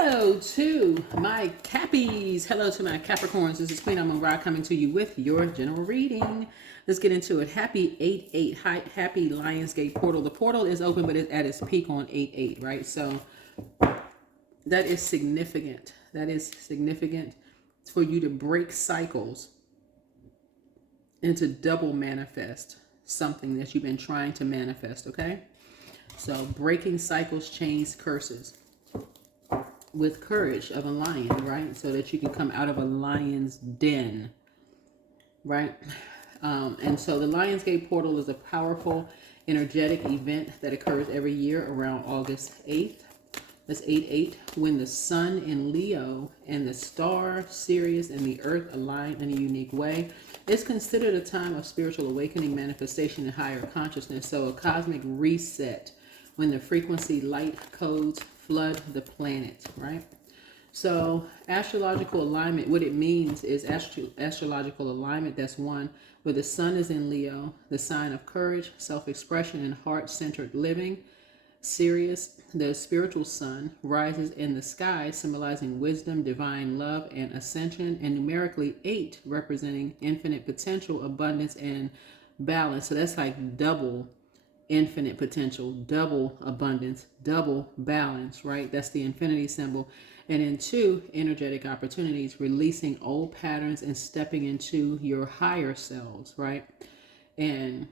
Hello to my Cappies. Hello to my Capricorns. This is Queen Amun Ra coming to you with your general reading. Let's get into it. Happy 8-8. Happy Lionsgate portal. The portal is open, but it's at its peak on 8-8, right? So that is significant. That is significant for you to break cycles and to double manifest something that you've been trying to manifest, okay? So breaking cycles, chains, curses. With courage of a lion, right? So that you can come out of a lion's den, right? And so the Lionsgate portal is a powerful, energetic event that occurs every year around August 8th. That's 8-8, when the sun in Leo and the star Sirius and the earth align in a unique way. It's considered a time of spiritual awakening, manifestation, and higher consciousness. So a cosmic reset when the frequency light codes flood the planet, right? So astrological alignment, what it means is astrological alignment, that's one, where the sun is in Leo, the sign of courage, self-expression, and heart-centered living. Sirius, the spiritual sun, rises in the sky, symbolizing wisdom, divine love, and ascension, and numerically 8, representing infinite potential, abundance, and balance. So that's like double infinite potential, double abundance, double balance, right? That's the infinity symbol. And then 2, energetic opportunities, releasing old patterns and stepping into your higher selves, right? And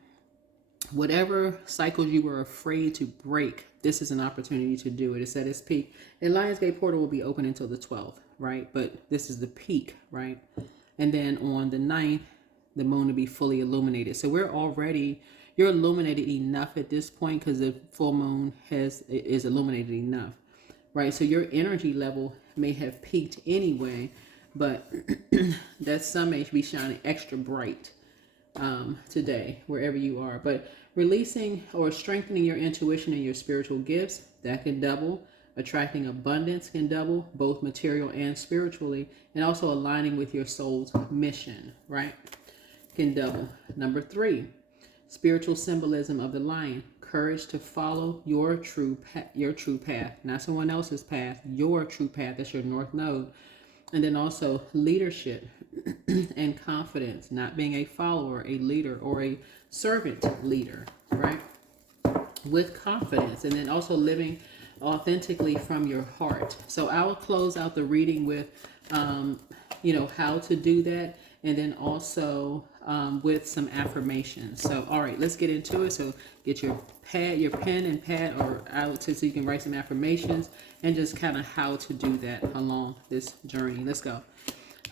whatever cycles you were afraid to break, this is an opportunity to do it. It's at its peak. And Lionsgate portal will be open until the 12th, right? But this is the peak, right? And then on the 9th, the moon will be fully illuminated. So you're illuminated enough at this point because the full moon is illuminated enough, right? So your energy level may have peaked anyway, but that sun may be shining extra bright today, wherever you are. But releasing or strengthening your intuition and your spiritual gifts, that can double. Attracting abundance can double, both material and spiritually, and also aligning with your soul's mission, right? Can double. Number 3. Spiritual symbolism of the lion, courage to follow your true path, not someone else's path, your true path. That's your north node. And then also leadership and confidence, not being a follower, a leader, or a servant leader, right? With confidence, and then also living authentically from your heart. So I will close out the reading with, how to do that, and then also with some affirmations. So, all right, let's get into it. So get your pen and pad or out so you can write some affirmations and just kind of how to do that along this journey. Let's go.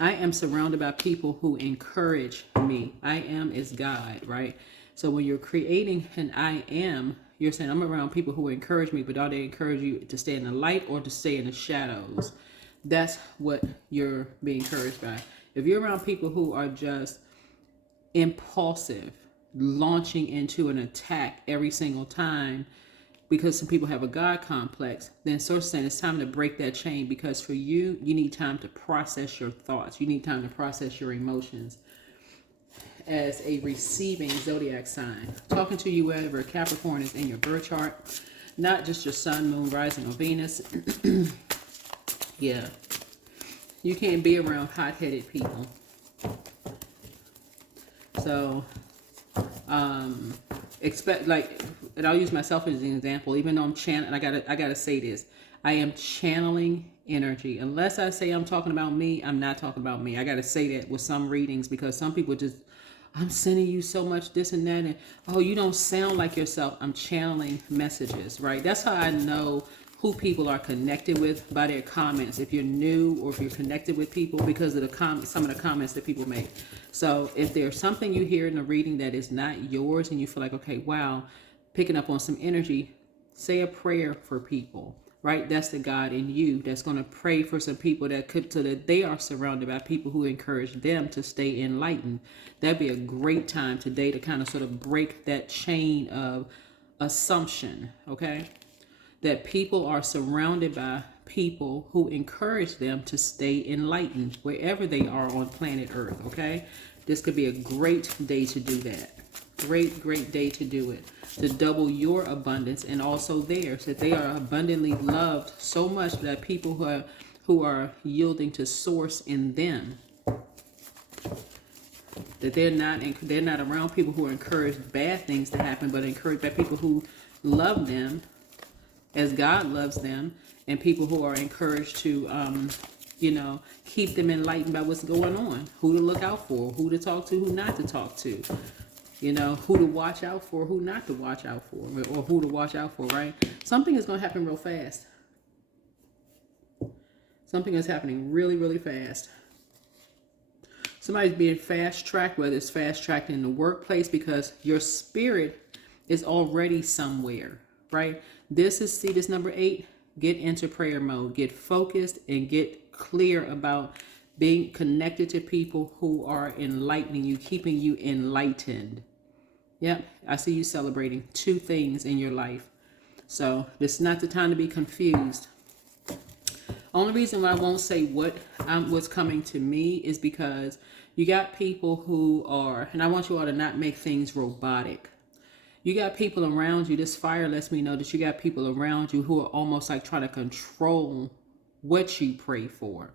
I am surrounded by people who encourage me. I am is God, right? So when you're creating an I am, you're saying I'm around people who encourage me, but are they encourage you to stay in the light or to stay in the shadows? That's what you're being encouraged by. If you're around people who are just impulsive, launching into an attack every single time because some people have a God complex, then sort of saying it's time to break that chain, because for you need time to process your thoughts. You need time to process your emotions as a receiving zodiac sign. Talking to you wherever Capricorn is in your birth chart, not just your sun, moon, rising, or Venus. Yeah. You can't be around hot-headed people. So, expect, like, and I'll use myself as an example, even though I'm channeling, I gotta say this. I am channeling energy. Unless I say I'm talking about me, I'm not talking about me. I gotta say that with some readings, because some people just, I'm sending you so much this and that, and oh, you don't sound like yourself. I'm channeling messages, right? That's how I know who people are connected with, by their comments. If you're new or if you're connected with people, because of the some of the comments that people make. So if there's something you hear in the reading that is not yours and you feel like, okay, wow, picking up on some energy, say a prayer for people, right? That's the God in you that's going to pray for some people so that they are surrounded by people who encourage them to stay enlightened. That'd be a great time today to kind of sort of break that chain of assumption, okay? That people are surrounded by people who encourage them to stay enlightened wherever they are on planet Earth, okay? This could be a great day to do that. Great day to do it. To double your abundance and also theirs. That they are abundantly loved so much that people who are yielding to source in them, that they're not around people who encourage bad things to happen, but encouraged by people who love them as God loves them, and people who are encouraged to keep them enlightened by what's going on, who to look out for, who to talk to, who not to talk to, who to watch out for, who not to watch out for, or who to watch out for, right? Something is going to happen real fast. Something is happening really, really fast. Somebody's being fast-tracked, whether it's fast-tracked in the workplace because your spirit is already somewhere, right? This number 8, get into prayer mode, get focused and get clear about being connected to people who are enlightening you, keeping you enlightened. Yep, I see you celebrating 2 things in your life. So this is not the time to be confused. Only reason why I won't say what's coming to me is because you got people who are, and I want you all to not make things robotic. You got people around you. This fire lets me know that you got people around you who are almost like trying to control what you pray for.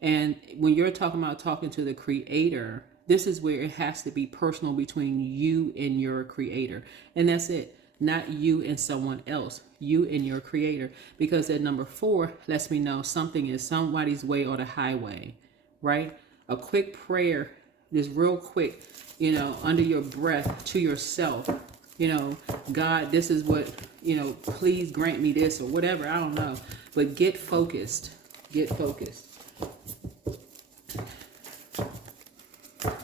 And when you're talking about talking to the Creator, this is where it has to be personal between you and your Creator. And that's it. Not you and someone else. You and your Creator. Because that number 4 lets me know something is somebody's way or the highway. Right? A quick prayer, just real quick, under your breath to yourself. God, this is what, please grant me this or whatever. I don't know. But get focused. Get focused.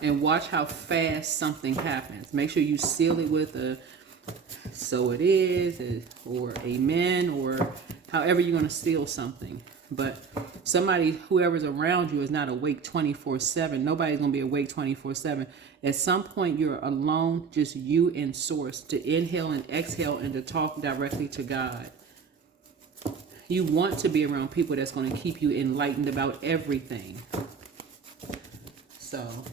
And watch how fast something happens. Make sure you seal it with a so it is, or amen, or however you're going to seal something. But whoever's around you is not awake 24/7. Nobody's going to be awake 24/7. At some point, you're alone, just you and source, to inhale and exhale and to talk directly to God. You want to be around people that's going to keep you enlightened about everything. So,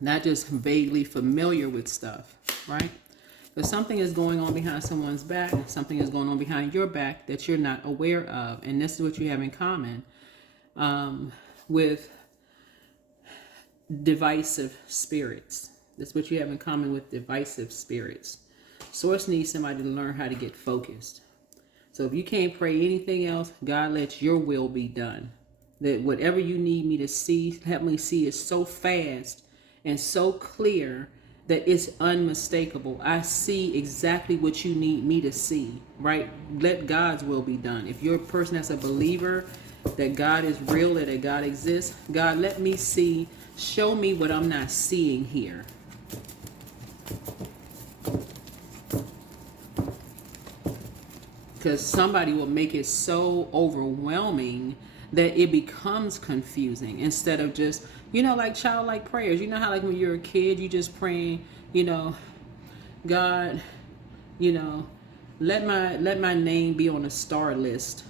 not just vaguely familiar with stuff, right? But something is going on behind someone's back. Something is going on behind your back that you're not aware of. And this is what you have in common with divisive spirits. That's what you have in common with divisive spirits. Source needs somebody to learn how to get focused. So if you can't pray anything else, God, let your will be done. That whatever you need me to see, help me see is so fast and so clear that it's unmistakable. I see exactly what you need me to see, right? Let God's will be done. If you're a person that's a believer that God is real, that God exists, God, let me see, show me what I'm not seeing here. Because somebody will make it so overwhelming that it becomes confusing instead of just, like childlike prayers. You know how like when you're a kid, you just praying, God, let my name be on a star list,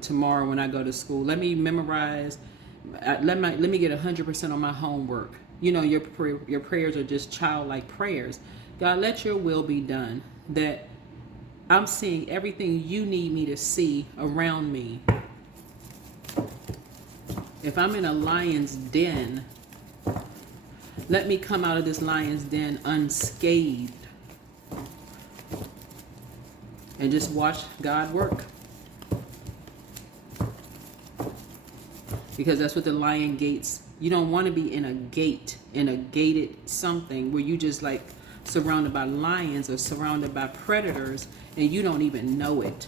tomorrow when I go to school. Let me memorize, let me get 100% on my homework. Your prayers are just childlike prayers. God, let your will be done, that I'm seeing everything you need me to see around me. If I'm in a lion's den, let me come out of this lion's den unscathed and just watch God work. Because that's what the lion gates. You don't want to be in a gate, in a gated something where you just like surrounded by lions or surrounded by predators and you don't even know it.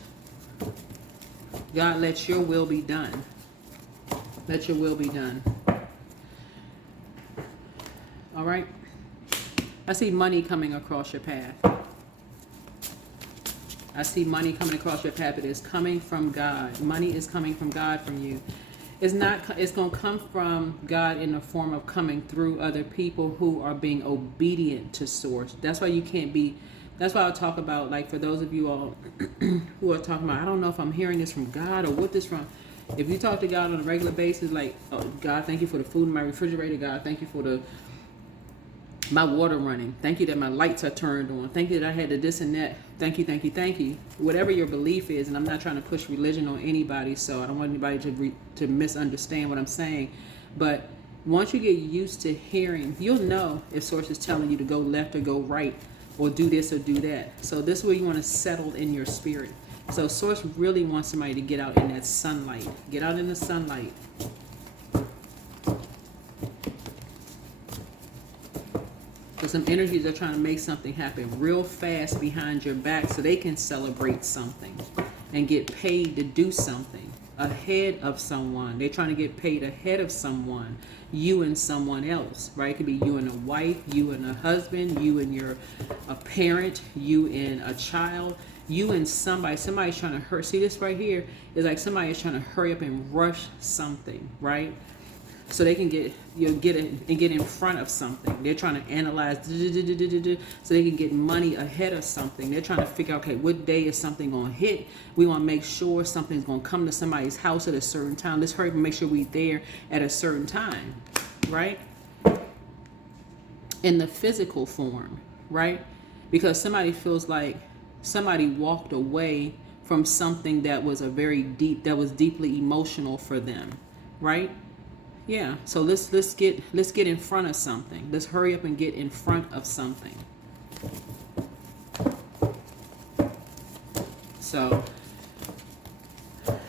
God, let your will be done. Let your will be done. All right. I see money coming across your path. I see money coming across your path. It is coming from God. Money is coming from God from you. It's going to come from God in the form of coming through other people who are being obedient to source. That's why you can't be, that's why I talk about, like, for those of you all who are talking about, I don't know if I'm hearing this from God or what this from. If you talk to God on a regular basis, like, oh, God, thank you for the food in my refrigerator. God, thank you for the My water running. Thank you that my lights are turned on. Thank you that I had the this and that. Thank you, thank you, thank you. Whatever your belief is, and I'm not trying to push religion on anybody, so I don't want anybody to misunderstand what I'm saying. But once you get used to hearing, you'll know if source is telling you to go left or go right, or do this or do that. So this is where you want to settle in your spirit. So source really wants somebody to get out in that sunlight. Get out in the sunlight. So some energies are trying to make something happen real fast behind your back so they can celebrate something and get paid to do something ahead of someone. They're trying to get paid ahead of someone, you and someone else, right? It could be you and a wife, you and a husband, you and a parent, you and a child, you and somebody. Somebody's trying to hurry. See this right here is like somebody is trying to hurry up and rush something, right? So they can get in front of something. They're trying to analyze so they can get money ahead of something. They're trying to figure out, okay, what day is something going to hit? We want to make sure something's going to come to somebody's house at a certain time. Let's hurry up and make sure we're there at a certain time, right? In the physical form, right? Because somebody feels like somebody walked away from something that was that was deeply emotional for them, right? Yeah, so let's get in front of something. Let's hurry up and get in front of something. So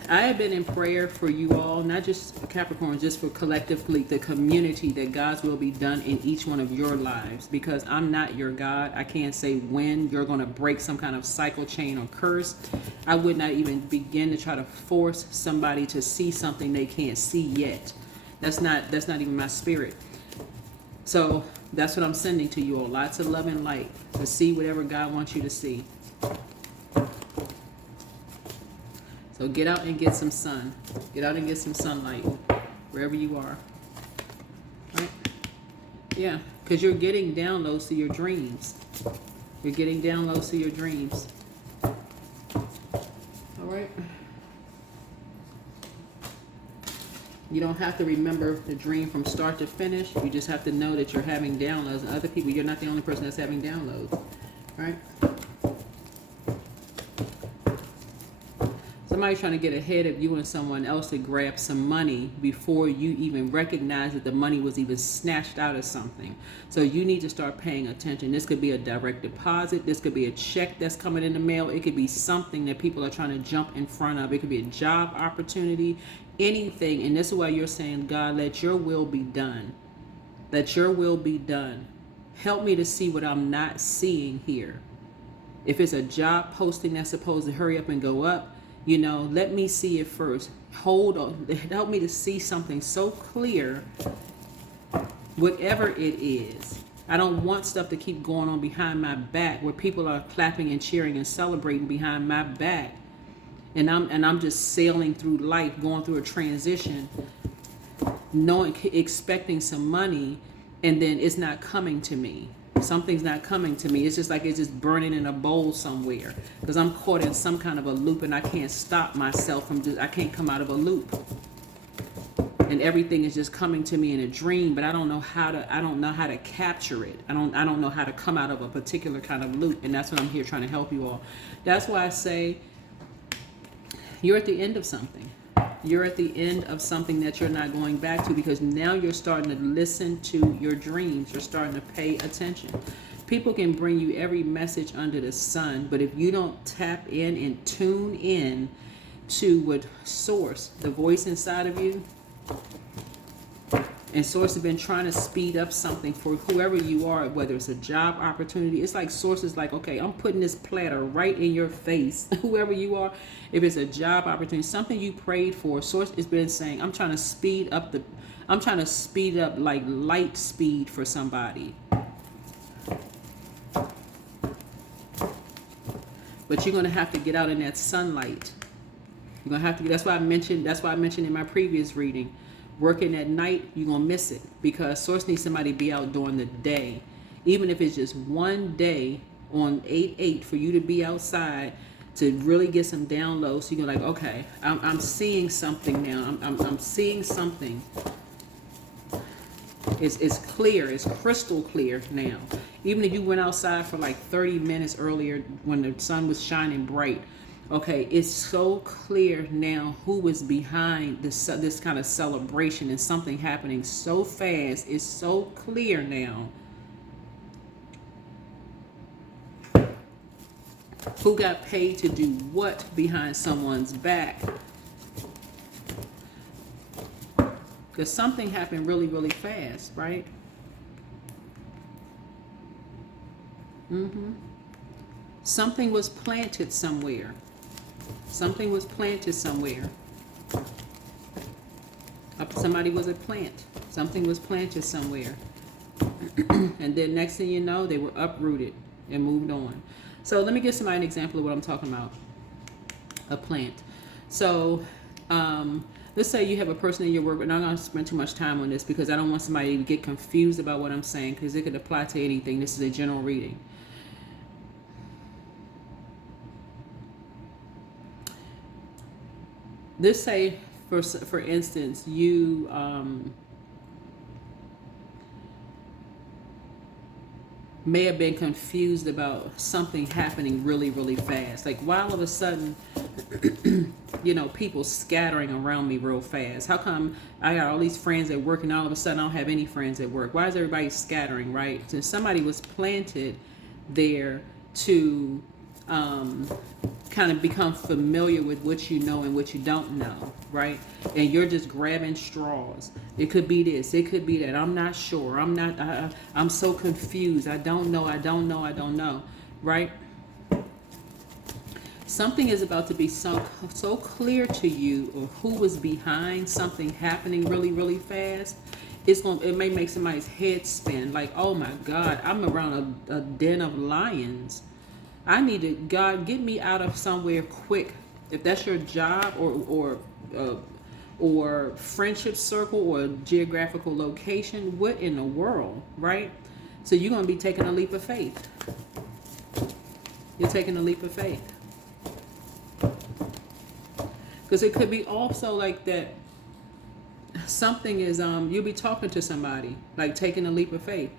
I have been in prayer for you all, not just Capricorn, just for collectively the community, that God's will be done in each one of your lives, because I'm not your God. I can't say when you're going to break some kind of cycle, chain, or curse. I would not even begin to try to force somebody to see something they can't see yet. That's not even my spirit. So that's what I'm sending to you all. Lots of love and light to see whatever God wants you to see. So get out and get some sun. Get out and get some sunlight wherever you are. Right? Yeah, because you're getting downloads to your dreams. You're getting downloads to your dreams. All right? You don't have to remember the dream from start to finish. You just have to know that you're having downloads. And other people, you're not the only person that's having downloads. Right? Somebody's trying to get ahead of you and someone else to grab some money before you even recognize that the money was even snatched out of something. So you need to start paying attention. This could be a direct deposit. This could be a check that's coming in the mail. It could be something that people are trying to jump in front of. It could be a job opportunity, anything. And this is why you're saying, God, let your will be done. Let your will be done. Help me to see what I'm not seeing here. If it's a job posting that's supposed to hurry up and go up, you know, let me see it first. Hold on. Help me to see something so clear, whatever it is. I don't want stuff to keep going on behind my back where people are clapping and cheering and celebrating behind my back. And I'm just sailing through life, going through a transition, expecting some money, and then it's not coming to me. Something's not coming to me. It's just like it's just burning in a bowl somewhere because I'm caught in some kind of a loop and I can't stop myself from I can't come out of a loop. And everything is just coming to me in a dream, but I don't know how to capture it. I don't know how to come out of a particular kind of loop, and that's what I'm here trying to help you all. That's why I say you're at the end of something. You're at the end of something that you're not going back to, because now you're starting to listen to your dreams. You're starting to pay attention. People can bring you every message under the sun, but if you don't tap in and tune in to what source, the voice inside of you, and source has been trying to speed up something for whoever you are, whether it's a job opportunity. It's like source is like, okay, I'm putting this platter right in your face, whoever you are. If it's a job opportunity, something you prayed for, source has been saying, I'm trying to speed up like light speed for somebody. But you're going to have to get out in that sunlight. You're going to have to, that's why I mentioned in my previous reading, working at night, you're going to miss it, because source needs somebody to be out during the day. Even if it's just one day on 8/8 for you to be outside to really get some downloads. So you're like, okay, I'm seeing something now. I'm seeing something. It's clear. It's crystal clear now. Even if you went outside for like 30 minutes earlier when the sun was shining bright, okay, it's so clear now who is behind this kind of celebration and something happening so fast. It's so clear now. Who got paid to do what behind someone's back? Because something happened really, really fast, right? Something was planted somewhere. Something was planted somewhere. Somebody was a plant. Something was planted somewhere. And then next thing you know, they were uprooted and moved on. So let me give somebody an example of what I'm talking about. A plant. So let's say you have a person in your work, and I'm not going to spend too much time on this because I don't want somebody to get confused about what I'm saying, because it could apply to anything. This is a general reading. Let's say, for instance, you may have been confused about something happening really, really fast. Like, why all of a sudden, you know, people scattering around me real fast? How come I got all these friends at work and all of a sudden I don't have any friends at work? Why is everybody scattering, right? So somebody was planted there to kind of become familiar with what you know and what you don't know, right? And you're just grabbing straws. It could be this, it could be that. I'm not sure. I'm so confused. I don't know, right? Something is about to be so clear to you, or who was behind something happening really, really fast. It may make somebody's head spin, like, oh my God, I'm around a den of lions. I need to, God, get me out of somewhere quick. If that's your job or friendship circle or geographical location, what in the world, right? So you're going to be taking a leap of faith. You're taking a leap of faith. Because it could be also like that something is, you'll be talking to somebody, like taking a leap of faith.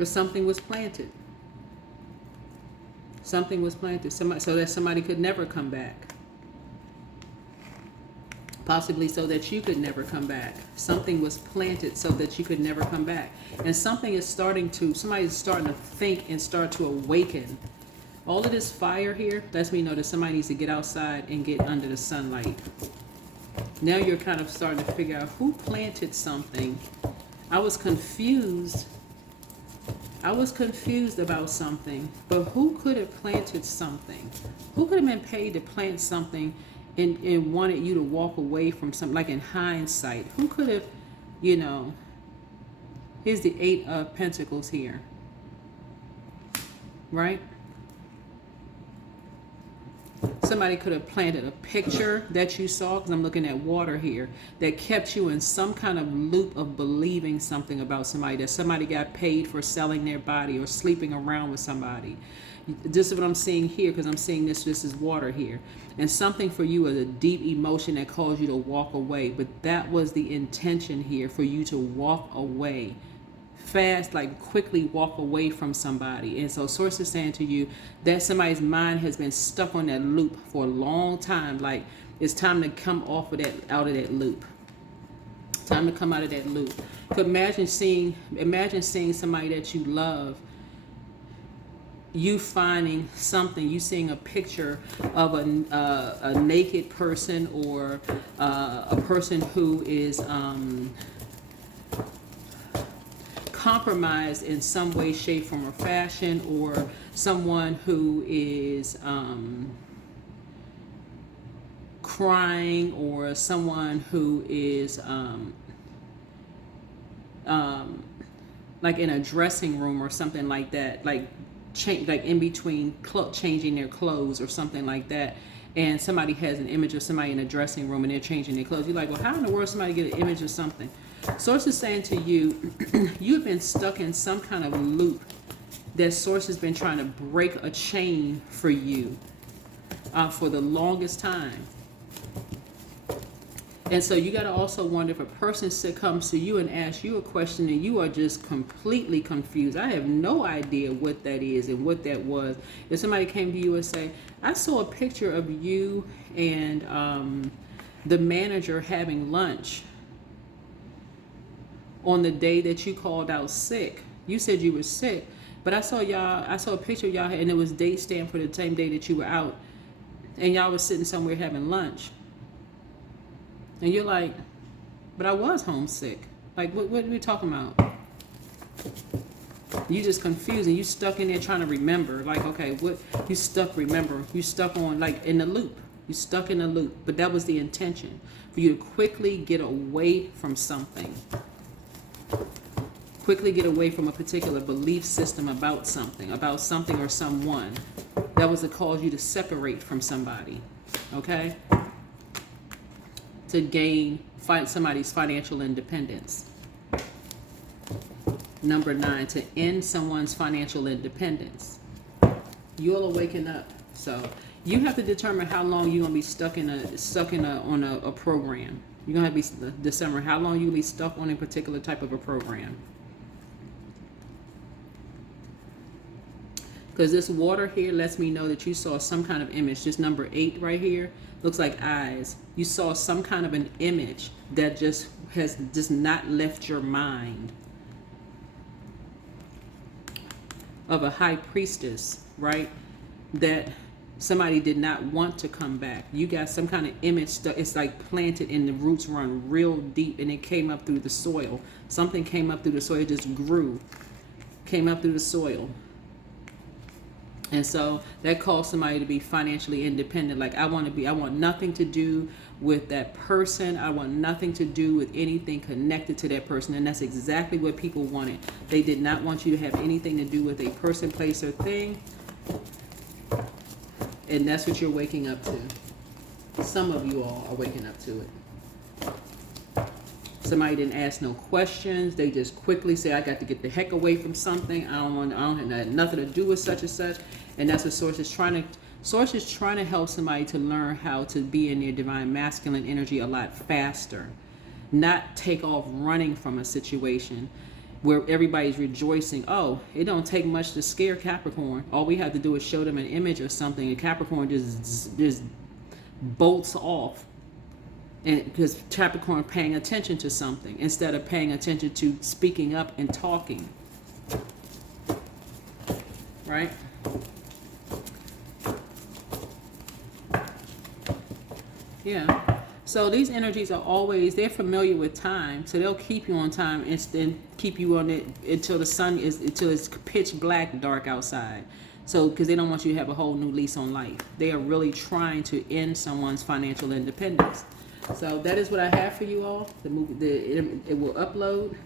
Or something was planted. Something was planted. So that somebody could never come back. Possibly so that you could never come back. Something was planted so that you could never come back. And somebody's starting to think and start to awaken. All of this fire here lets me know that somebody needs to get outside and get under the sunlight. Now you're kind of starting to figure out who planted something. I was confused about something, but who could have planted something? Who could have been paid to plant something and wanted you to walk away from something, like in hindsight? Who could have, you know, here's the 8 of Pentacles here, right? Somebody could have planted a picture that you saw, because I'm looking at water here, that kept you in some kind of loop of believing something about somebody, that somebody got paid for selling their body or sleeping around with somebody. This is what I'm seeing here, because I'm seeing this is water here. And something for you is a deep emotion that caused you to walk away, but that was the intention here, for you to walk away. Fast, like quickly walk away from somebody. And so source is saying to you that somebody's mind has been stuck on that loop for a long time. Like, it's time to come out of that loop. Time to come out of that loop. Could imagine seeing somebody that you love, you finding something, you seeing a picture of a naked person, or a person who is compromised in some way, shape, form, or fashion, or someone who is crying, or someone who is like in a dressing room or something like that, like in between changing their clothes or something like that, and somebody has an image of somebody in a dressing room and they're changing their clothes. You're like, well, how in the world somebody get an image of something? Source is saying to you, you've been stuck in some kind of loop that Source has been trying to break a chain for you for the longest time. And so you got to also wonder if a person comes to you and asks you a question and you are just completely confused. I have no idea what that is and what that was. If somebody came to you and say, I saw a picture of you and the manager having lunch on the day that you called out sick. You said you were sick, but I saw a picture of y'all and it was date stamped for the same day that you were out, and y'all was sitting somewhere having lunch. And you're like, but I was homesick. Like, what are we talking about? You just confused and you stuck in there trying to remember. Like, okay, what you stuck, remember. You stuck on, like, in the loop. You stuck in the loop. But that was the intention, for you to quickly get away from something. Quickly get away from a particular belief system about something or someone. That was to cause you to separate from somebody. Okay? To find somebody's financial independence. Number 9, to end someone's financial independence. You all are waking up, so you have to determine how long you're gonna be stuck on a program. You're gonna have to determine how long you'll be stuck on a particular type of a program. Because this water here lets me know that you saw some kind of image. This number 8 right here looks like eyes. You saw some kind of an image that just has just not left your mind, of a high priestess, right? That somebody did not want to come back. You got some kind of image that it's like planted and the roots run real deep and it came up through the soil. Something came up through the soil, it just grew, came up through the soil. And so that caused somebody to be financially independent. Like, I want nothing to do with that person. I want nothing to do with anything connected to that person. And that's exactly what people wanted. They did not want you to have anything to do with a person, place, or thing. And that's what you're waking up to. Some of you all are waking up to it. Somebody didn't ask no questions. They just quickly say, I got to get the heck away from something. I don't have nothing to do with such and such. And that's what Source is trying to help somebody to learn how to be in their divine masculine energy a lot faster. Not take off running from a situation where everybody's rejoicing. Oh, it don't take much to scare Capricorn. All we have to do is show them an image or something, and Capricorn just bolts off. And because Capricorn paying attention to something instead of paying attention to speaking up and talking. Right? Yeah. So these energies are always, they're familiar with time, so they'll keep you on time and keep you on it until it's pitch black dark outside. So, because they don't want you to have a whole new lease on life. They are really trying to end someone's financial independence. So that is what I have for you all. It will upload,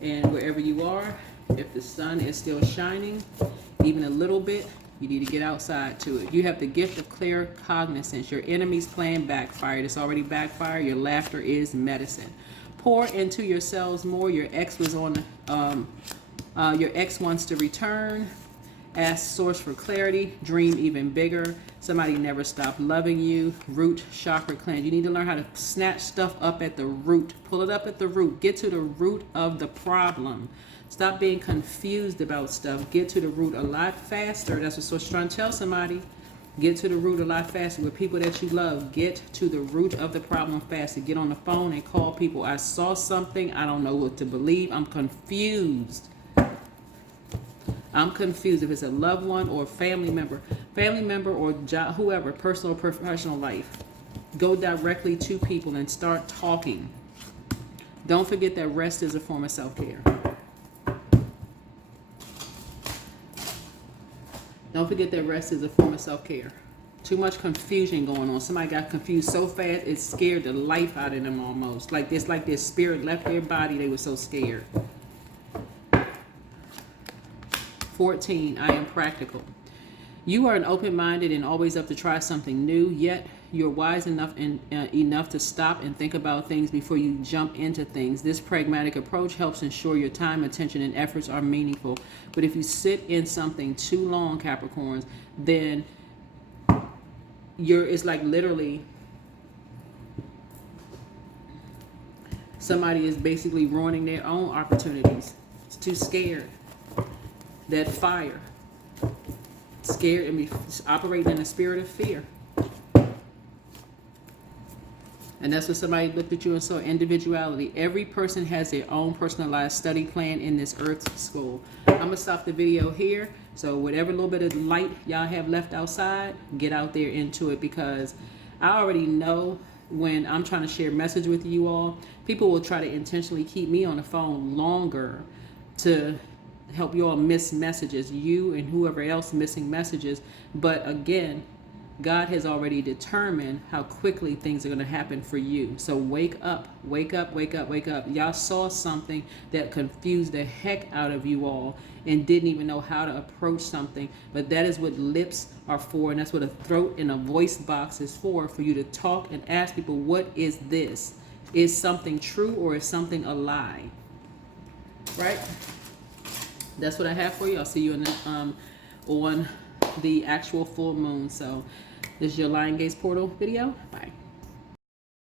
and wherever you are, if the sun is still shining, even a little bit, you need to get outside to it. You have the gift of clear cognizance. Your enemy's plan backfired. It's already backfired. Your laughter is medicine. Pour into yourselves more. Your ex was on. Your ex wants to return. Ask Source for clarity. Dream even bigger. Somebody never stopped loving you. Root chakra cleanse. You need to learn how to snatch stuff up at the root. Pull it up at the root. Get to the root of the problem. Stop being confused about stuff. Get to the root a lot faster. That's what Source is trying to tell somebody. Get to the root a lot faster with people that you love. Get to the root of the problem faster. Get on the phone and call people. I saw something. I don't know what to believe. I'm confused. I'm confused if it's a loved one or a family member or job, whoever, personal or professional life. Go directly to people and start talking. Don't forget that rest is a form of self-care. Don't forget that rest is a form of self-care. Too much confusion going on. Somebody got confused so fast it scared the life out of them almost. Like their spirit left their body. They were so scared. 14, I am practical. You are an open-minded and always up to try something new, yet you're wise enough to stop and think about things before you jump into things. This pragmatic approach helps ensure your time, attention, and efforts are meaningful. But if you sit in something too long, Capricorns, then it's like literally Somebody is basically ruining their own opportunities. It's too scared. That fire. Scared and operating in a spirit of fear. And that's what somebody looked at you and saw individuality. Every person has their own personalized study plan in this earth school. I'm going to stop the video here. So whatever little bit of light y'all have left outside, get out there into it, because I already know when I'm trying to share a message with you all, people will try to intentionally keep me on the phone longer to help you all miss messages, you and whoever else missing messages. But again, God has already determined how quickly things are going to happen for you. So wake up, wake up, wake up, wake up. Y'all saw something that confused the heck out of you all and didn't even know how to approach something. But that is what lips are for, and that's what a throat and a voice box is for you to talk and ask people, what is this? Is something true or is something a lie? Right? That's what I have for you. I'll see you in the, on the actual full moon. So this is your Lion Gates portal video. Bye.